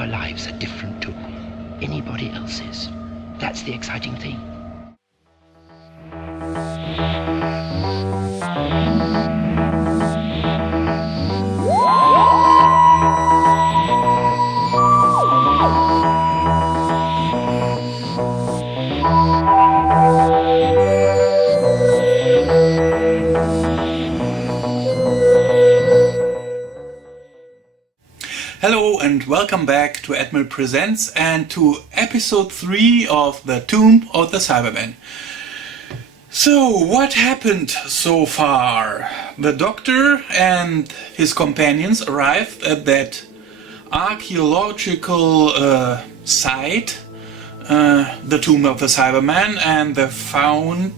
our lives are different to anybody else's. That's the exciting thing. Hello and welcome back to ADmiral Presents and to episode 3 of the Tomb of the Cybermen. So, what happened so far? The Doctor and his companions arrived at that archaeological site, the Tomb of the Cybermen, and they found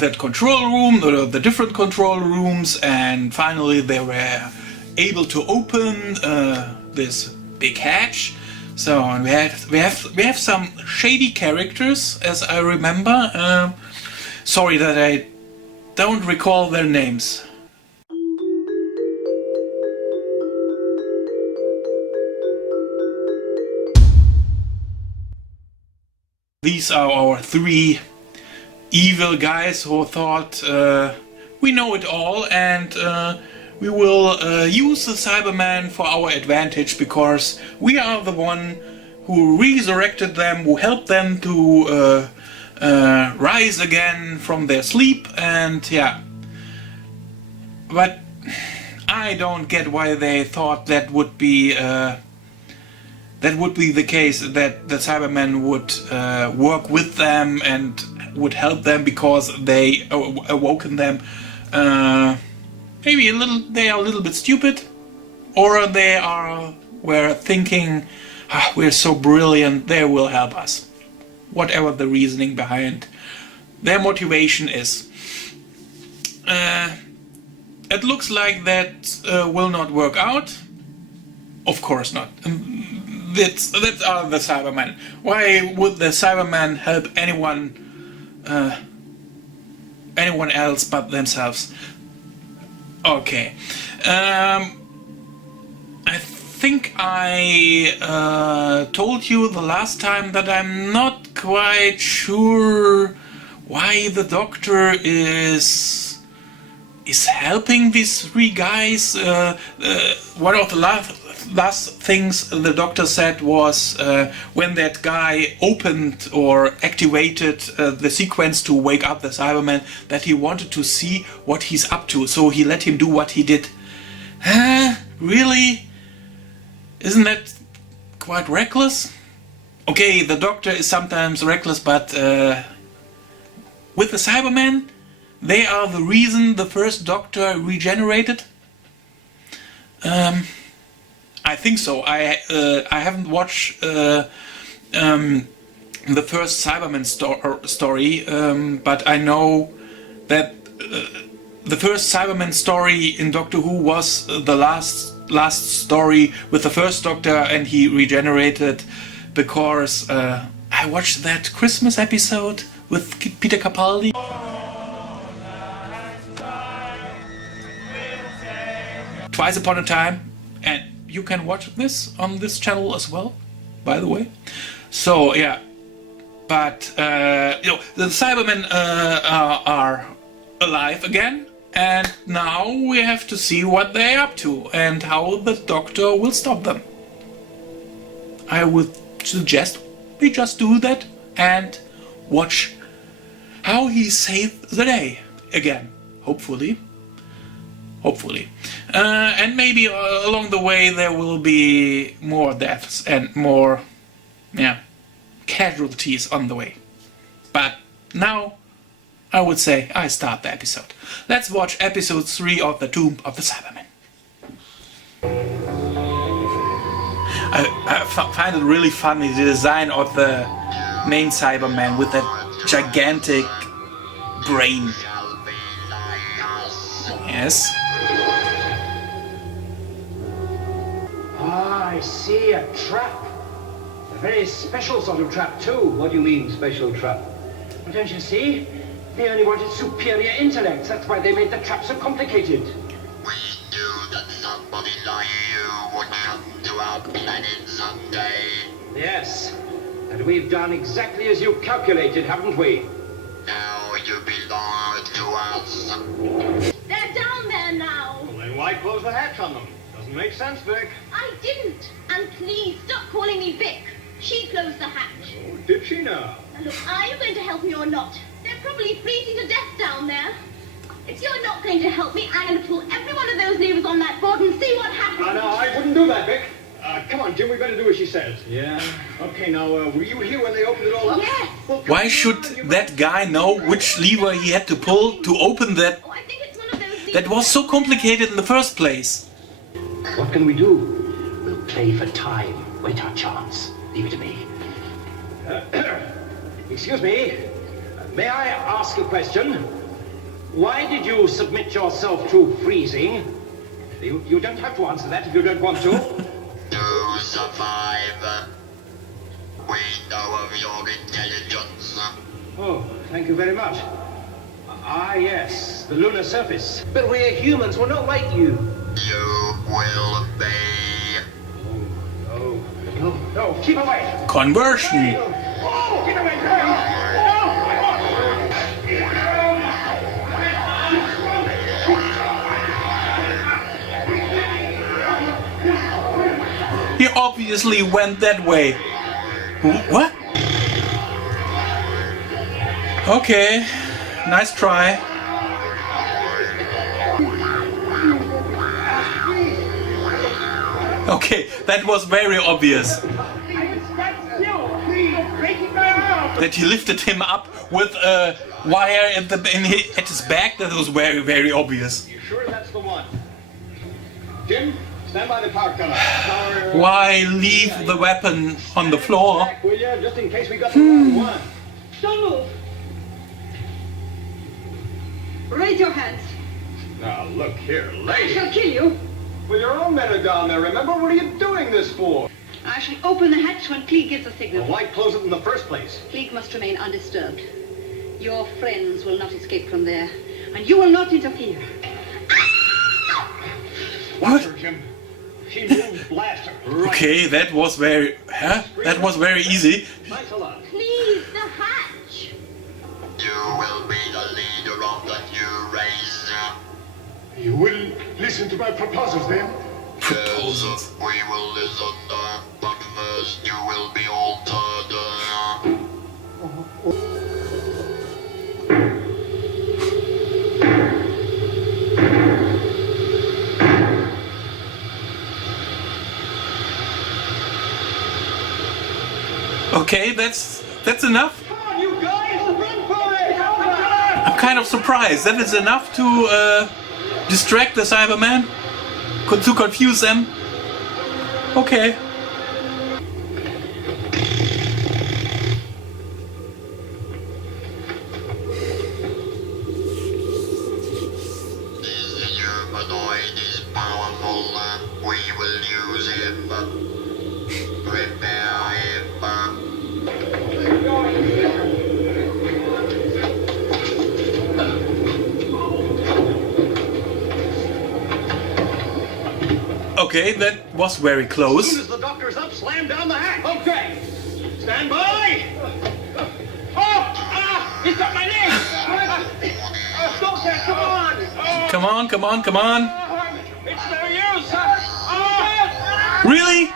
that control room, the different control rooms, and finally they were able to open this big hatch. So we have some shady characters, as I remember. Sorry that I don't recall their names. These are our 3 evil guys who thought we know it all, and we will use the Cybermen for our advantage because we are the one who resurrected them, who helped them to rise again from their sleep, and yeah. But I don't get why they thought that would be the case, that the Cybermen would work with them and would help them because they awoken them. Maybe they are a little bit stupid, or they were thinking, we're so brilliant, they will help us. Whatever the reasoning behind their motivation is. It looks like that will not work out. Of course not. That are the Cybermen. Why would the Cybermen help anyone else but themselves? Okay, I think I told you the last time that I'm not quite sure why the Doctor is helping these 3 guys. One of the last things the Doctor said was when that guy opened or activated the sequence to wake up the Cybermen, that he wanted to see what he's up to, so he let him do what he did. Really? Isn't that quite reckless? Okay, the Doctor is sometimes reckless, but with the Cybermen, they are the reason the first Doctor regenerated? I think so. I haven't watched the first Cyberman story, but I know that the first Cyberman story in Doctor Who was the last story with the first Doctor, and he regenerated because I watched that Christmas episode with Peter Capaldi. Twice Upon a Time, and you can watch this on this channel as well, by the way. So yeah, but the Cybermen are alive again, and now we have to see what they're up to and how the Doctor will stop them. I would suggest we just do that and watch how he saved the day again, hopefully. And maybe along the way there will be more deaths and more casualties on the way. But now I would say I start the episode. Let's watch episode 3 of the Tomb of the Cybermen. I find it really funny, the design of the main Cyberman with that gigantic brain. Yes. Ah, I see, a trap. A very special sort of trap, too. What do you mean, special trap? Well, don't you see? They only wanted superior intellects. That's why they made the trap so complicated. We knew that somebody like you would come to our planet someday. Yes. And we've done exactly as you calculated, haven't we? Now you belong to us. They're down there now. Well, then why close the hatch on them? Doesn't make sense, Vic. I didn't. And please stop calling me Vic. She closed the hatch. Oh, did she now? Now look, are you going to help me or not? They're probably freezing to death down there. If you're not going to help me, I'm going to pull every one of those levers on that board and see what happens. No, I wouldn't do that, Vic. Come on, Jim, we better do as she says. Yeah? Okay, now, were you here when they opened it all up? Yes. Well, Why should that guy know which lever he had to pull to open that? Oh, I think it's one of those levers. That was so complicated in the first place. What can we do? We'll play for time. Wait our chance. Leave it to me. Excuse me. May I ask a question? Why did you submit yourself to freezing? You don't have to answer that if you don't want to. To survive. We know of your intelligence. Oh, thank you very much. Ah, yes, the lunar surface. But we're humans. We're not like you. You will be. Oh, no, keep away. Conversion. Oh, get away, He obviously went that way. What? Okay, nice try. Okay, that was very obvious. That he lifted him up with a wire at his back. That was very, very obvious. You sure that's the one? Jim, stand by the power cutter. Why leave the weapon on the floor? Back, will you? Just in case we got the wrong one. Don't move. Raise your hands. Now, look here, I lady. shall kill you. Well, your own men are down there, remember? What are you doing this for? I shall open the hatch when Klieg gives a signal. Well, why close it in the first place? Klieg must remain undisturbed. Your friends will not escape from there, and you will not interfere. Watch her, Jim. She moves, blast her. Right. Okay, that was very... Huh? That was very easy. Thanks a lot. Please, the hatch. You will be the leader of the new race. You wouldn't listen to my proposals then? Proposals. We will listen, but first you will be altered. Okay, that's enough. Come on, you guys! Run for it! I'm kind of surprised. That is enough to distract the Cybermen? To confuse them? Okay. This humanoid is powerful. We will use him. Prepare him. Okay, that was very As close. soon as the doctor's up, slam down the hatch. Okay. Stand by. He's got my leg! Doctor, come on! Come on, come on, come on. It's no use! Really?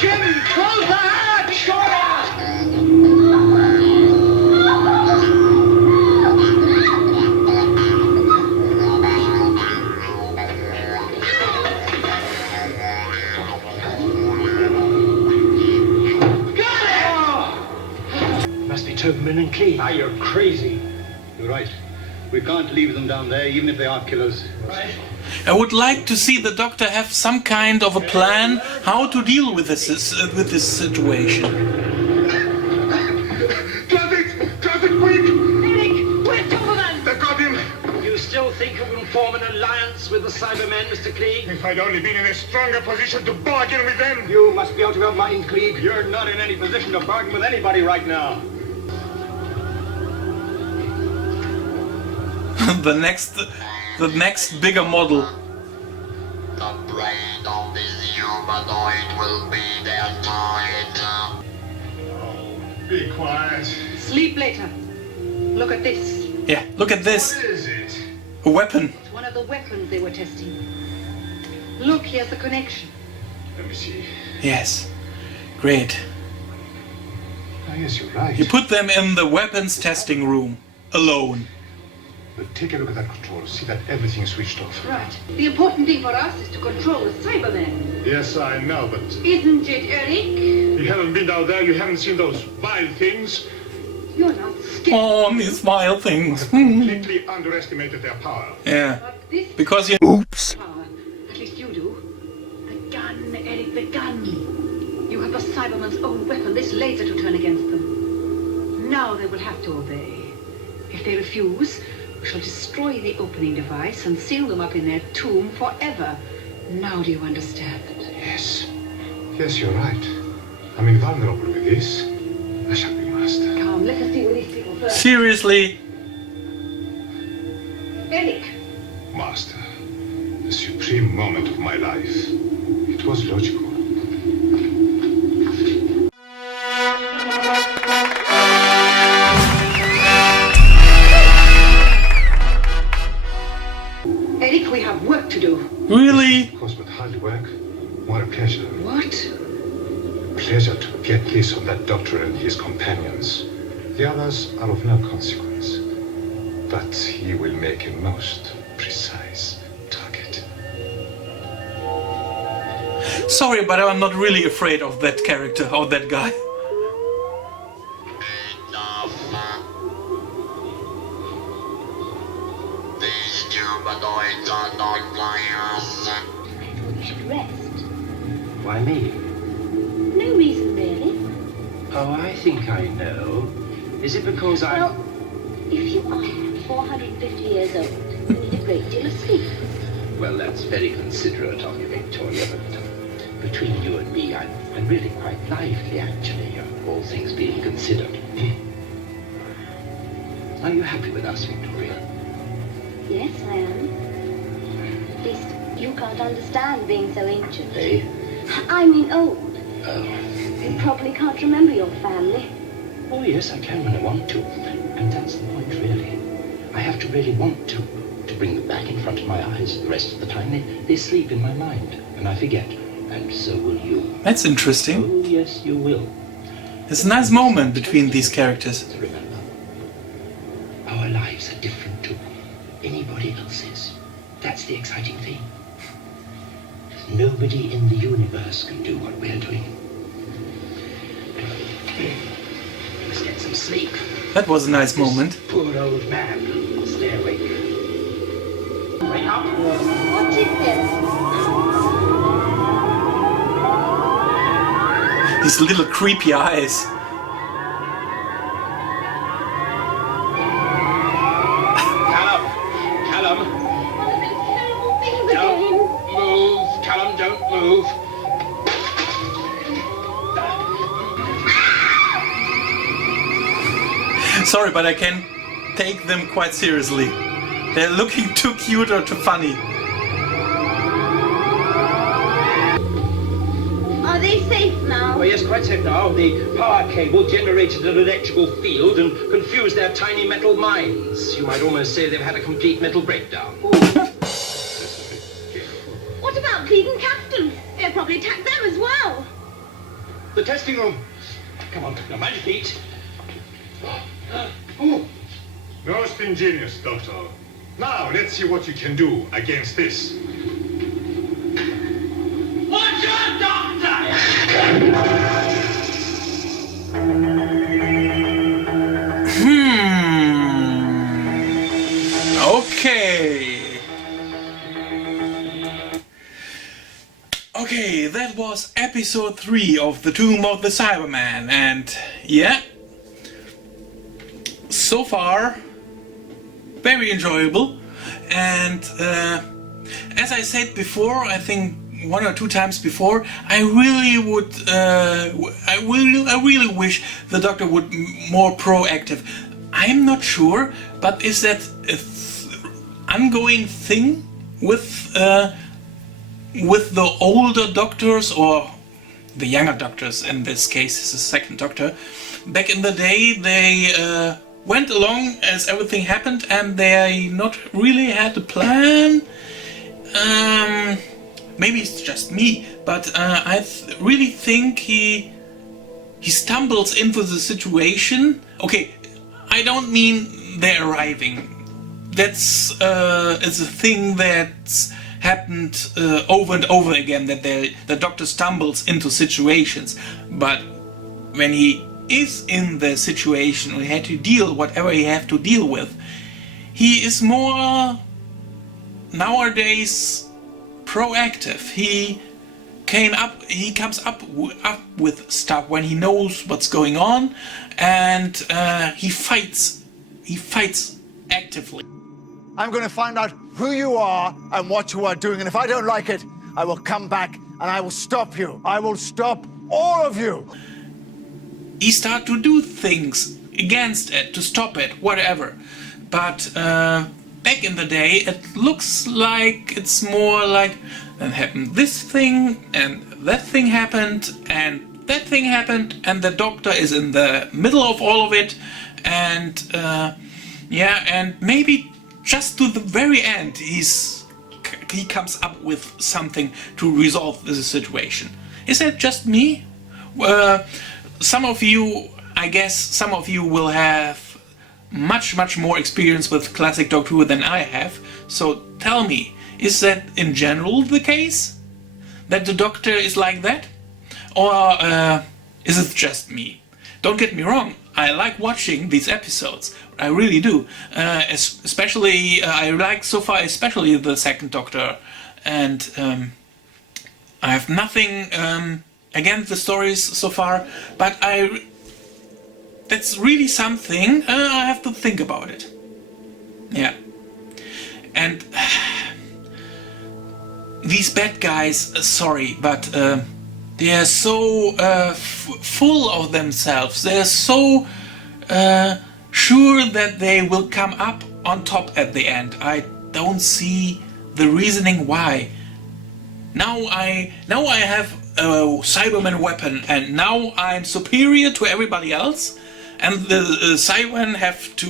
Jim, close the hatch! Must be Tomberman and Key. Ah, you're crazy. You're right. We can't leave them down there, even if they are killers. I would like to see the doctor have some kind of a plan how to deal with this situation. Traffic, quick! Eric, where's Tomberman? They've got him! You still think you can form an alliance with the Cybermen, Mr. Klieg? If I'd only been in a stronger position to bargain with them! You must be out of your mind, Klieg. You're not in any position to bargain with anybody right now. The next the next bigger model. The brain of this humanoid will be their target. Be quiet. Sleep later. Look at this. Yeah, look at this. What is it? A weapon. It's one of the weapons they were testing. Look, here's the connection. Let me see. Yes. Great. Oh, yes, you're right. You put them in the weapons testing room. Alone. But take a look at that control. See that everything's switched off. Right. The important thing for us is to control the Cybermen. Yes, I know, but Isn't it, Eric? you haven't been down there. You haven't seen those vile things. You're not scared. Oh, these vile things. Completely underestimated their power. Yeah. But this Because you... Oops. power, at least you do. The gun, Eric, the gun. You have the Cybermen's own weapon, this laser, to turn against them. Now they will have to obey. If they refuse, we shall destroy the opening device and seal them up in their tomb forever. Now do you understand? Yes. Yes, you're right. I'm invulnerable with this. I shall be master. Come, let us deal with these people first. Seriously? Eric, Master. The supreme moment of my life. It was logical. Eric, we have work to do. Really? Of course, but hard work. What a pleasure. What? Pleasure to get this on that doctor and his companions. The others are of no consequence. But he will make a most precise target. Sorry, but I'm not really afraid of that character, or that guy. Enough. These humanoids are not liars. I thought you should rest. Why me? No reason, really. Oh, I think I know. Is it because I... Well, if you are 450 years old, you need a great deal of sleep. Well, that's very considerate of you, Victoria, but between you and me, I'm really quite lively, actually, all things being considered. Are you happy with us, Victoria? Yes, I am. At least you can't understand being so ancient. Eh? I mean old. Oh. You probably can't remember your family. Oh, yes, I can when I want to. And that's the point, really. I have to really want to bring them back in front of my eyes. The rest of the time, they sleep in my mind, and I forget. And so will you. That's interesting. Oh, yes, you will. It's a nice moment between these characters. To remember, our lives are different to anybody else's. That's the exciting thing. Nobody in the universe can do what we're doing. Let's get some sleep. That was a nice moment. Poor old man. Stay awake. Wake up. What is this? These little creepy eyes. Callum. One of those terrible things Don't again. move. Callum, don't move. Sorry, but I can take them quite seriously. They're looking too cute or too funny. Are they safe now? Oh, yes, quite safe now. The power cable generated an electrical field and confused their tiny metal minds. You might almost say they've had a complete mental breakdown. What about Cleve and Captain? They'll probably attack them as well. The testing room. Come on, now mind your feet. Oh, Most ingenious, Doctor. Now, let's see what you can do against this. watch out, Doctor! Okay. Okay, that was episode 3 of the Tomb of the Cybermen, and yeah, so far very enjoyable. And as I said before, I think 1 or 2 times before, I really would, I really wish the Doctor would be more proactive. I'm not sure, but is that ongoing thing with the older doctors, or the younger doctors in this case, is the second doctor. Back in the day, they went along as everything happened, and they not really had a plan. Maybe it's just me, but I really think he stumbles into the situation. Okay, I don't mean they're arriving. That's it's a thing that's happened over and over again, that the doctor stumbles into situations. But when he is in the situation, he had to deal whatever he have to deal with, he is more nowadays proactive. He comes up with stuff when he knows what's going on, and he fights actively. I'm going to find out who you are and what you are doing, and if I don't like it, I will come back and I will stop you. I will stop all of you. He starts to do things against it, to stop it, whatever. But back in the day, it looks like it's more like, then happened this thing, and that thing happened, and that thing happened, and the doctor is in the middle of all of it, and yeah, and maybe just to the very end, he comes up with something to resolve the situation. Is that just me? Some of you, I guess, some of you will have much more experience with classic Doctor Who than I have. So tell me, is that in general the case? That the Doctor is like that? Or is it just me? Don't get me wrong, I like watching these episodes. I really do. Especially, I like so far especially the second Doctor. And I have nothing against the stories so far, but that's really something. I have to think about it. Yeah. And these bad guys, sorry, but they are so full of themselves. They are so sure that they will come up on top at the end. I don't see the reasoning why. Now I have a Cyberman weapon, and now I'm superior to everybody else, and the Cybermen have to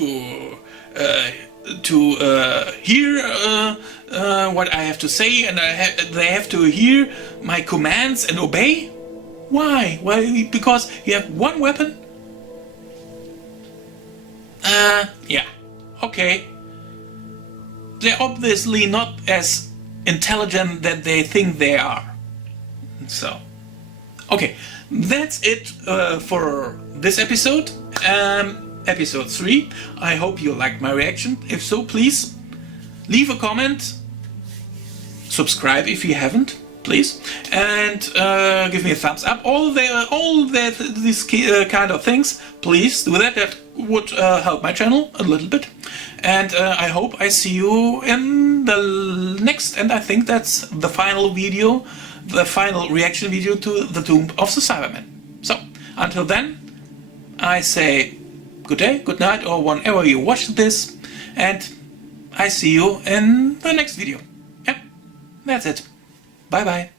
hear what I have to say, and they have to hear my commands and obey? Why? Why? Because you have one weapon? Yeah, okay. They're obviously not as intelligent that they think they are. So, okay, that's it for this episode, episode 3. I hope you liked my reaction. If so, please leave a comment, subscribe if you haven't, please, and give me a thumbs up. All these kind of things, please do that. That would help my channel a little bit. And I hope I see you in the next, and I think that's the final video, the final reaction video to the Tomb of the Cybermen. So, until then, I say good day, good night, or whenever you watch this, and I see you in the next video. Yeah, that's it. Bye bye.